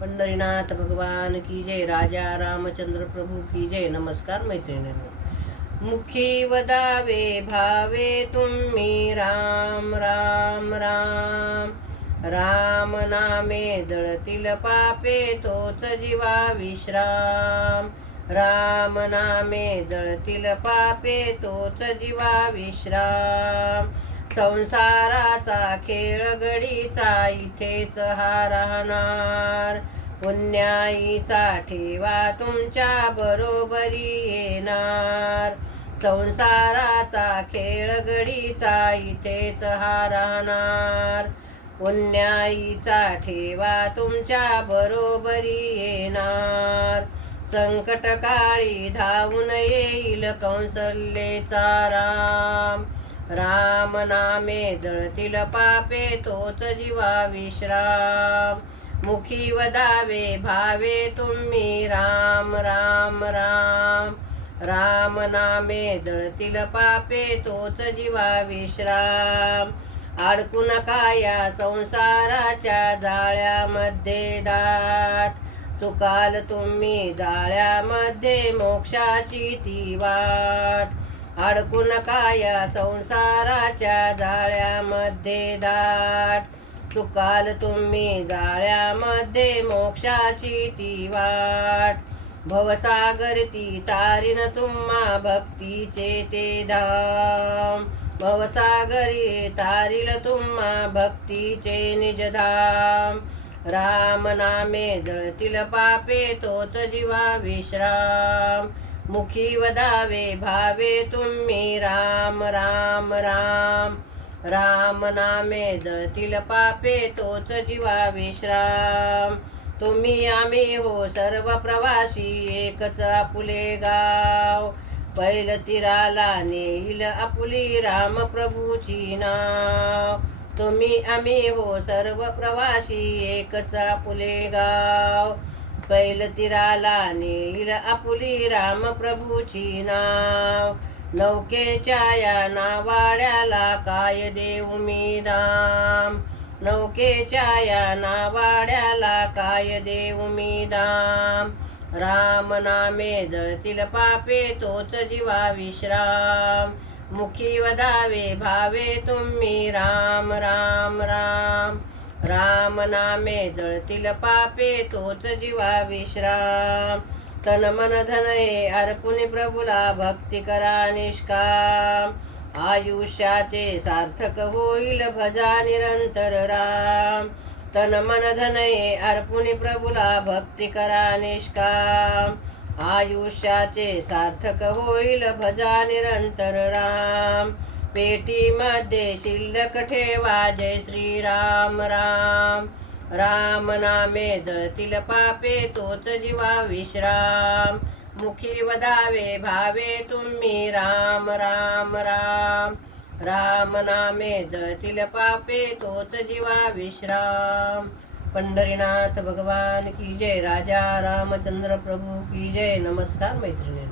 पंढरीनाथ भगवान की जय. राजा रामचंद्र प्रभू की जय. नमस्कार मैत्रिणींनो. मुखी वदावे भावे तुम्ही राम राम राम. राम नामे जळतील पापे तोच जीवा विश्राम. राम नामे जळतील पापे तोच जीवा विश्राम. संसाराचा खेळ गडीचा इथेच हा राहणार. पुण्याईचा ठेवा तुमच्या बरोबरी येणार. संसाराचा खेळ गडीचा इथेच हा राहणार. पुण्याईचा ठेवा तुमच्या बरोबरी येणार. संकटकाळी धावून येईल कौसल्येचा राम. राम नामे जळतील पापे तोच जीवा विश्राम. मुखी वदावे भावे तुम्ही राम राम राम. राम नामे जळतील पापे तोच जीवा विश्राम. अडकू नका या संसाराच्या जाळ्यामध्ये दाट. चुकाल तुम्ही जाळ्यामध्ये मोक्षाची ती वाट. अडकू नका या संसाराच्या जाळ्यामध्ये दाट. चुकाल तुम्ही जाळ्यामध्ये मोक्षाची ती वाट. भवसागर ती तारीन तुम्हा भक्तीचे ते धाम. भवसागरी तारील तुम्हा भक्तीचे निजधाम. राम नामे जळतील पापे तोच जीवा विश्राम. मुखी वदावे भावे तुम्ही राम राम राम. राम नामे जळतील पापे तोच जीवा विश्राम. तुम्ही आम्ही हो सर्व प्रवासी एकच आपुले गाव. पैल तीराला नेईल आपुली राम प्रभूची नाव. तुम्ही आम्ही हो सर्व प्रवासी एकच आपुले गाव. पैल तीराला नेईल आपुली राम प्रभूची नाव. नौकेच्या या नावाड्याला काय देऊ मी दाम. नौकेच्या या नावाड्याला काय देऊ मी दाम. राम नामे जळतील पापे तोच जीवा विश्राम. मुखी वदावे भावे तुम्ही राम राम राम. राम नामे जळतील पापे तोच जीवा विश्राम. तन मन धन हे अर्पुनी प्रभूला भक्ती करा निष्काम. आयुष्याचे सार्थक होईल भजा निरंतर राम. तन मन धन हे अर्पुनी प्रभूला भक्ती करा निष्काम. आयुष्याचे सार्थक होईल भजा निरंतर राम. पेटीमध्ये शिल्लक ठेवा जय श्री राम राम. राम नामे जळतील पापे तोच जीवा विश्राम. मुखी वदावे भावे तुम्ही राम राम राम. राम नामे जळतील पापे तोच जीवा विश्राम. पंढरीनाथ भगवान की जय. राजा रामचंद्र प्रभू की जय. नमस्कार मैत्रिणी.